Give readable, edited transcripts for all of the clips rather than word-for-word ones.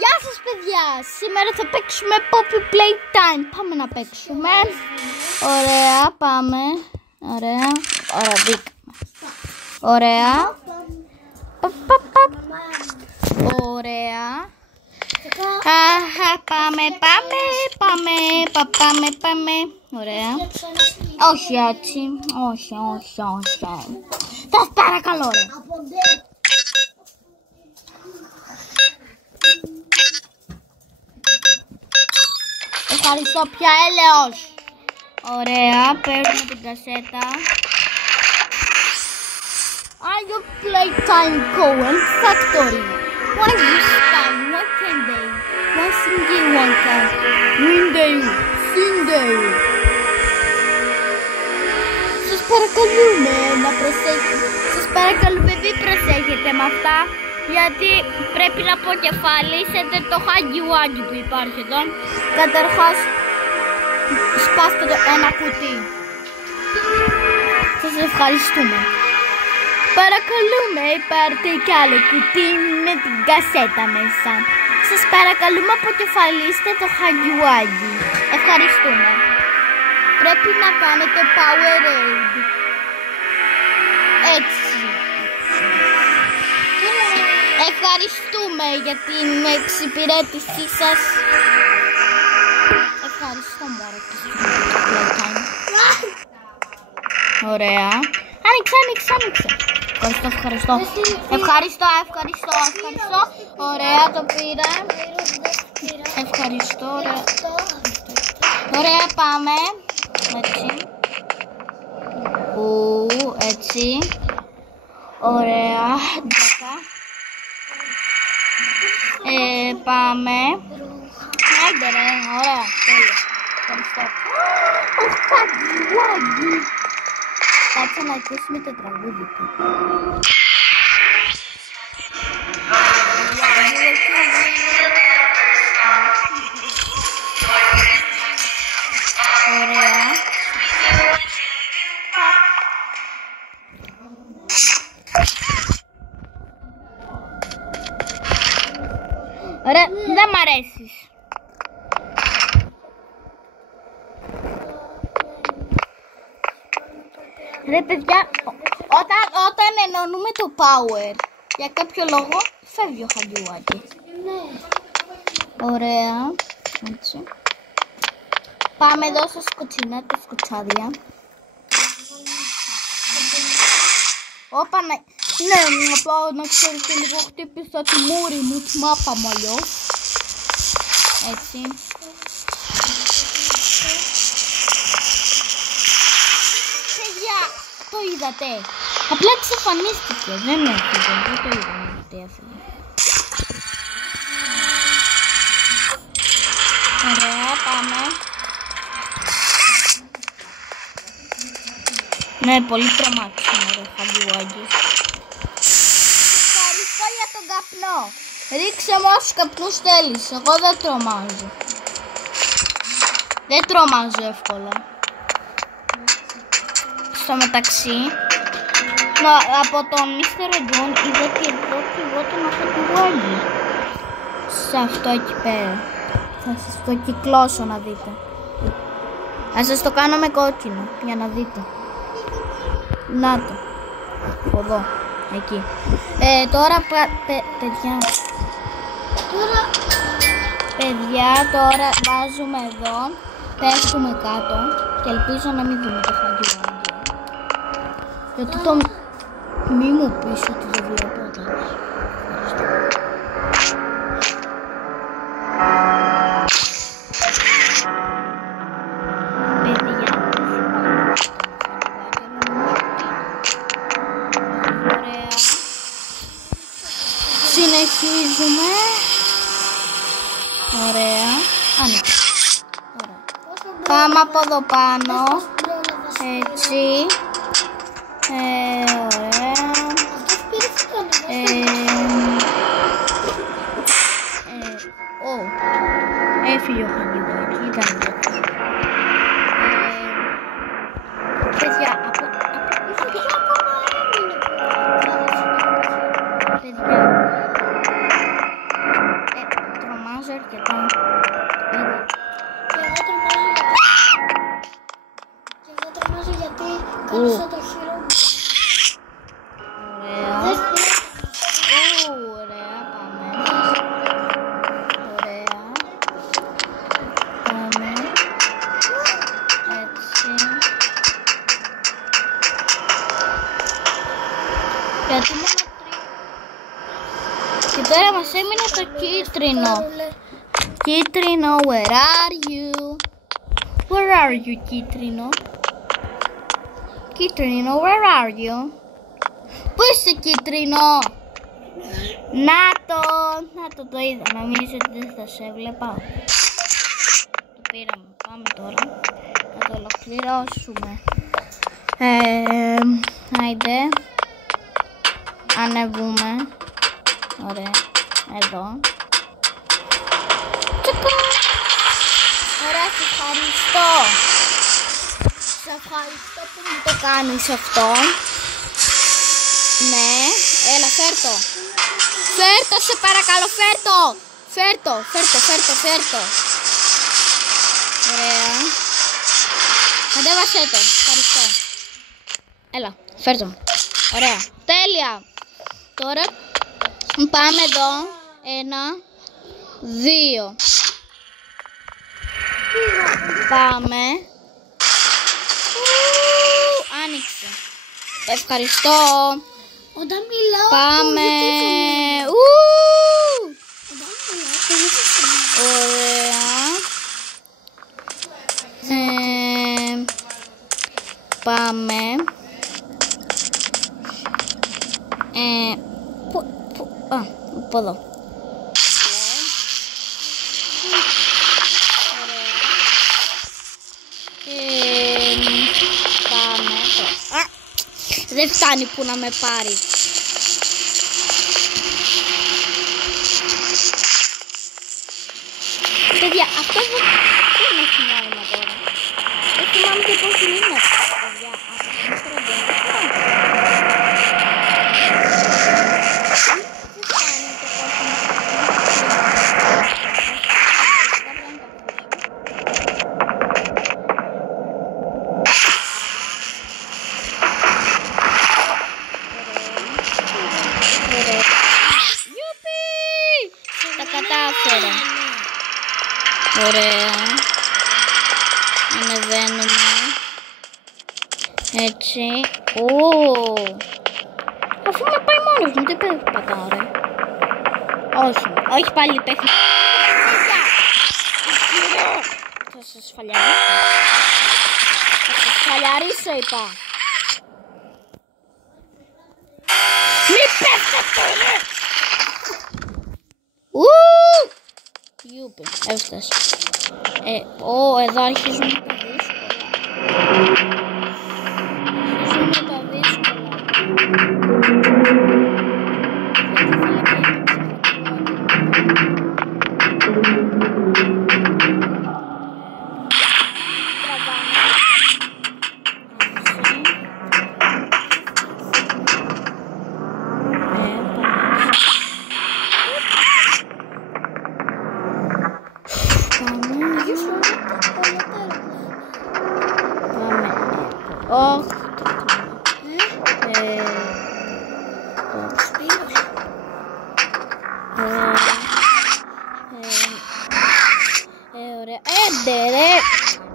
γεια σας παιδιά! Σήμερα θα παίξουμε Poppy Playtime. Πάμε να παίξουμε. Ωραία, πάμε. Ωραία, ωραία, μπήκαμε. Ωραία. Ωραία. Πάμε. Ωραία. Όχι έτσι. Όχι. Θα παρακαλώ ρε. Ευχαριστώ πια έλεος. Ωραία, παίρνουμε την κασέτα. Are you Playtime Cohen Factory? One is time, what can they? One single one can. Winday, single. Σας παρακαλούμε να προσέχετε. Σας παρακαλούμε μην προσέχετε με αυτά. Γιατί πρέπει να αποκεφαλίσετε το χαγιουάκι που υπάρχει εδώ. Καταρχάς σπάστε το ένα κουτί. Σας ευχαριστούμε. Παρακαλούμε πάρτε κι άλλο κουτί με την κασέτα μέσα. Σας παρακαλούμε αποκεφαλίστε το χαγιουάκι. Ευχαριστούμε. Πρέπει να κάνετε Powerade. Έτσι. Ευχαριστούμε για την εξυπηρέτησή σας. Ευχαριστώ μωρέ. Ωραία. Άνοιξε. Ευχαριστώ. Ωραία, το πήρα. Ευχαριστώ. Ωραία, πάμε. Έτσι. Ωραία. Πάμε. Άιντε ρε, ωραία, τέλεια. Ευχαριστώ. Χαγιουάκι. Κάτσε να ακούσουμε το τραγούδι του. Ωραία. Ωραία, δεν μ' αρέσεις. Ρε παιδιά, όταν ενώνουμε το power, για κάποιο λόγο φεύγει ο χαγιουάκι. Ωραία, έτσι. Πάμε εδώ στα σκοτσινά, τα σκοτσάδια. Όπα, ναι, να πάω να ξέρετε λίγο, χτύπησα τη μούρη μου, τη μάπα μου αλλιώς. Έτσι. Παιδιά, το είδατε. Απλά εξαφανίστηκε, δεν έφυγε, δεν το είδαμε ότι έφυγε. Ωραία, πάμε. Ναι, πολύ τρομάξιμο το χαγιουάκι. Ευχαριστώ για τον καπνό. Ρίξε μου όσους καπνούς θέλεις. Εγώ δεν τρομάζω. Δεν τρομάζω εύκολα. Στο μεταξύ, από τον Mr. John είδα ότι εδώ κρυβόταν αυτό το χαγιουάκι. Σε αυτό εκεί πέρα. Θα σας το κυκλώσω να δείτε. Θα σας το κάνω με κόκκινο για να δείτε. Να το. Από εδώ. Εκεί. Τώρα παιδιά, τώρα βάζουμε εδώ. Πέφτουμε κάτω. Και ελπίζω να μην δούμε το χαγιουάκι. Γιατί το μη μου πεις ότι δεν βλέπω όταν. Συνεχίζουμε. Ωραία. Άνοιξε. Ωραία. Πάμε από εδώ πάνω. Έτσι. Ωραία. Έφυγε ο χαγιουάκι. Ήταν εδώ. Παιδιά, παιδιά. αρκετά. Και εγώ τρομάζω γιατί κάλυψα το χειρό μου. Ωραία. Ωραία, πάμε. Ωραία. Πάμε. Έτσι. Γιατί μόνο 3. Και τώρα μας έμεινε το κίτρινο. Κίτρινο, where are you? Where are you, κίτρινο? Κίτρινο, where are you? Πού είσαι, κίτρινο? Να το είδα. Νομίζω ότι δεν θα σε έβλεπα. Το πήραμε. Πάμε τώρα να το ολοκληρώσουμε. Άιντε. Ανεβούμε. Ωραία. Εδώ. Τσακά. Ωραία, σε ευχαριστώ. Σε ευχαριστώ που μου το κάνεις αυτό. Ναι, έλα φέρτο. Φέρτο, σε παρακαλώ, φέρτο. Φέρτο. Ωραία. Κατέβασέ το, ευχαριστώ. Έλα, φέρτο. Ωραία, τέλεια. Τώρα πάμε εδώ. 1, 2. Πάμε. Άνοιξε. Ευχαριστώ. Όταν μιλάω, πάμε. Ωραία. Πάμε. Από εδώ. Πάμε. Δεν φτάνει που να με πάρει. Παιδιά, αυτός δεν έχει νόημα τώρα. Δεν θυμάμαι και πώς είναι. Παιδιά, κατάφερα. Ωραία. Ανεβαίνουμε. Έτσι. Αφού με πάει μόνος μου, δεν πατάω ρε. Όχι πάλι παιχνίδια. Θα σας σφαλιαρίσω. Είπα. Μη πέφτετε ρε. Γιούπι, έφτασε. Εδώ αρχίζουν τα δύσκολα.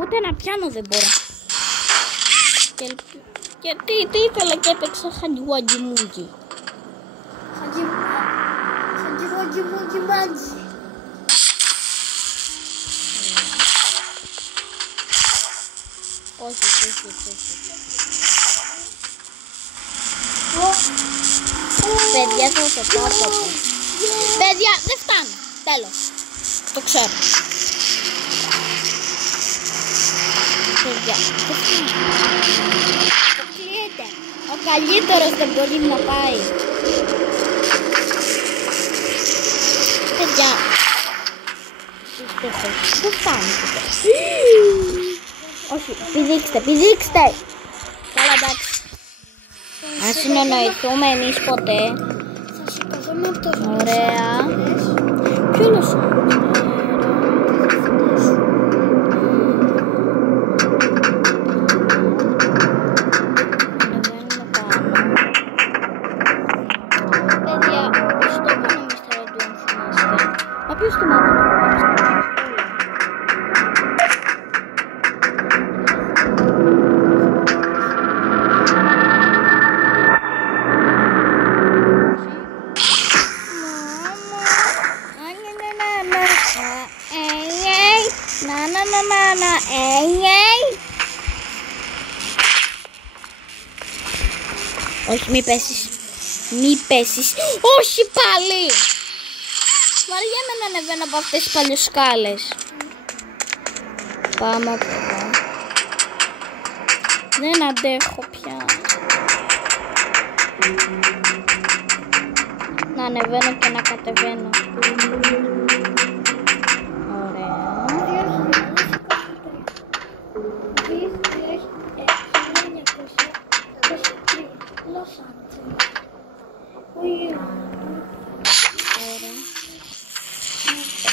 Ούτε να πιάνω δεν μπορώ. Γιατί τι ήθελα και έπαιξα χαντιουάντζι-μούτζι. Χαντιουάντζι-μούτζι-μάντζι. Όχι. Παιδιά, θα το πω από εδώ. Παιδιά, δεν φτάνει. Τέλος. Το ξέρω. Παιδιά, δεν φτάνει. Αποκλείεται. Ο καλύτερος δεν μπορεί να πάει. Παιδιά. Δεν φτάνει. Όχι, πηδήξτε. Καλά, εντάξει. Ας συνεννοηθούμε εμείς ποτέ. Θα σηκωθούμε από το ωραία. Ποιο είναι? ποιος θυμάται να γράψει. Όχι, μη πέσεις. Μη πέσεις. Όχι πάλι. Βαριέμαι να ανεβαίνω από αυτές τις παλιοσκάλες. Πάμε από εδώ. Δεν αντέχω πια. Να ανεβαίνω και να κατεβαίνω.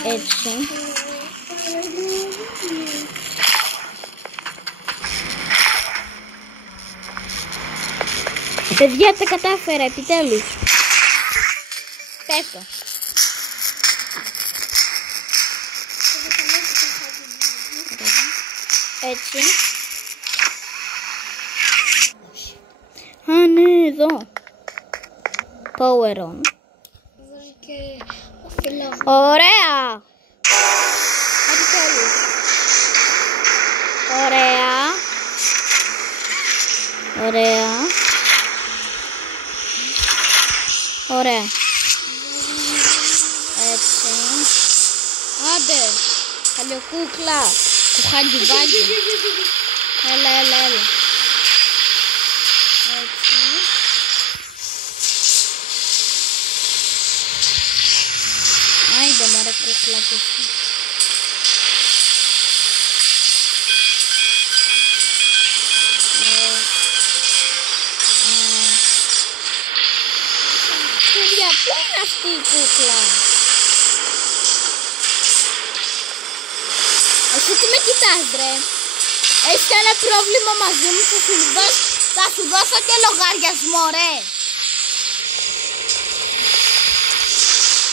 Έτσι. Παιδιά, τα κατάφερα επιτέλους. Πέφτω. Έτσι. Α, ναι, εδώ. Power on. Ωραία. Επιτέλους. Ωραία. Ωραία. Ωραία. Έτσι. Άντε. Παλιοκούκλα. Κουχάκι βάγι. Έλα, έλα, έλα. Έτσι. Άιντε μωρέ κούκλα και εσύ. Παιδιά, πού είναι αυτή η κούκλα? Εσύ τι με κοιτάς ρε? Έχεις κανένα πρόβλημα μαζί μου? Θα σου δώσω και λογαριασμό ρε.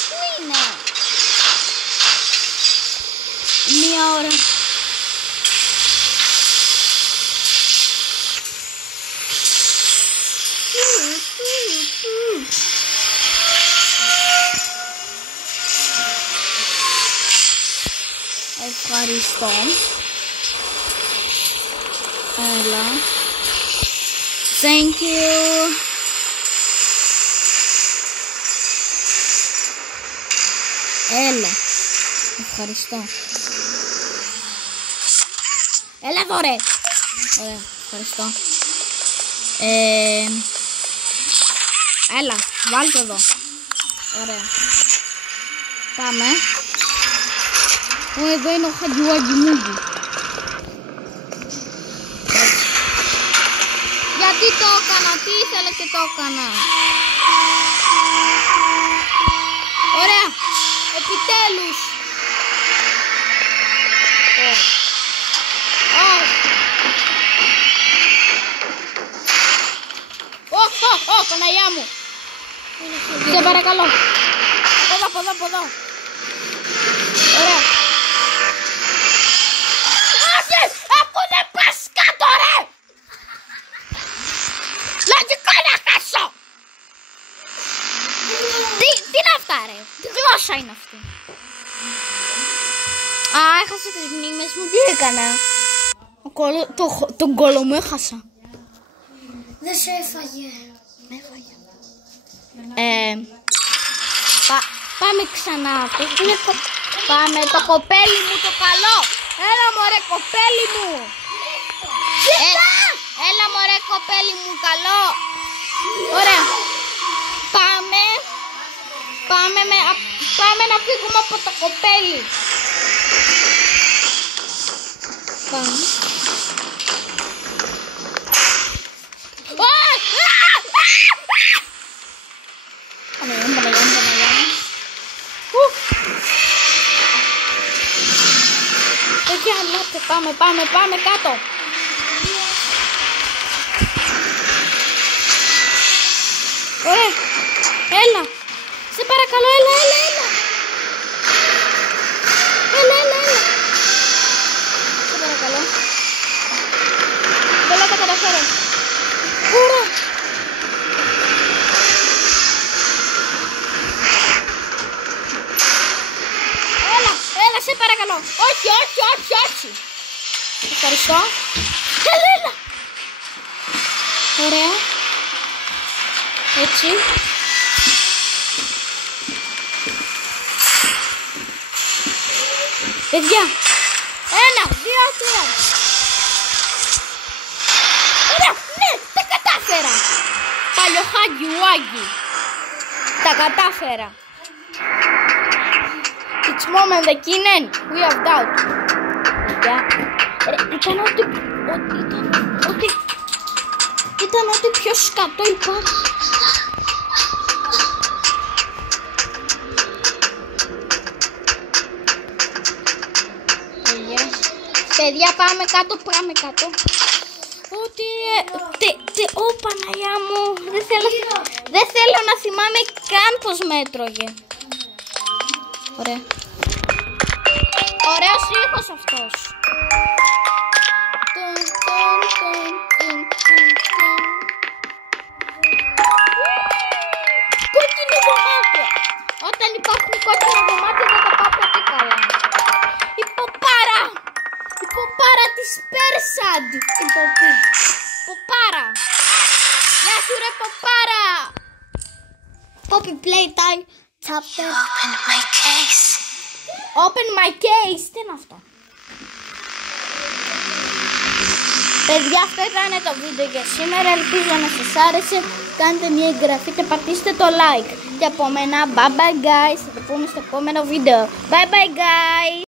Πού είναι? Μία ώρα. Ευχαριστώ. Έλα. Thank you. Έλα. Ευχαριστώ. Έλα εδώ ρε. Ωραία. Ευχαριστώ. Έλα. Βάλ' το εδώ. Ωραία. Πάμε. Εδώ είναι ο Χατζιουάγι Μούγι. Γιατί το έκανα, τι ήθελα και το έκανα. Ωραία, επιτέλους. Παναγιά μου. Σε παρακαλώ. Από εδώ. Ωραία. Όχι! Αφού δεν πας κάτω ρε! Λογικό να χάσω! Τι είναι αυτά ρε? Τι γλώσσα είναι αυτή? Α, έχασα τις μνήμες μου. Τι έκανα? Τον κόλλο μου έχασα. Δεν σε έφαγε. Με έφαγε. Πάμε ξανά. Πάμε το κοπέλι μου το καλό. Έλα μωρέ κοπέλι μου. Έλα μωρέ κοπέλι μου καλό. Ωραία. Πάμε να φύγουμε από το κοπέλι. Πάμε. Πάμε κάτω. Ωραία. Έλα. Σε παρακαλώ, έλα. σε παρακαλώ. Όχι, όχι, όχι, όχι. Ευχαριστώ. Έλα. Ωραία. Έτσι. Παιδιά. 1, 2, 3. Ωραία, ναι, τα κατάφερα. Παλιοχάκι, ουάκι. Τα κατάφερα. It's moment the kinen. We have doubt. Ήταν ότι πιο σκατό υπάρχει. Παιδιά, πάμε κάτω, πάμε κάτω. Ότι... Ω, Παναγιά μου, δεν θέλω να θυμάμαι καν πως με έτρωγε. Ωραία. Ωραίος ήχος αυτός. Κόκκινο δωμάτιο. Όταν υπάρχουν κόκκινα δωμάτια δεν θα πάω ποτέ καλά. Η ποπάρα. Η ποπάρα της Πέρσαντ. Η ποπάρα. Γεια σου ρε ποπάρα. Poppy Playtime Chapter. Open my case. Open my case. Τι είναι αυτό? Παιδιά, αυτό ήταν το βίντεο για σήμερα. Ελπίζω να σας άρεσε. Κάντε μια εγγραφή και πατήστε το like. Και από μένα, bye bye guys. Θα το πούμε στο επόμενο βίντεο. Bye bye guys.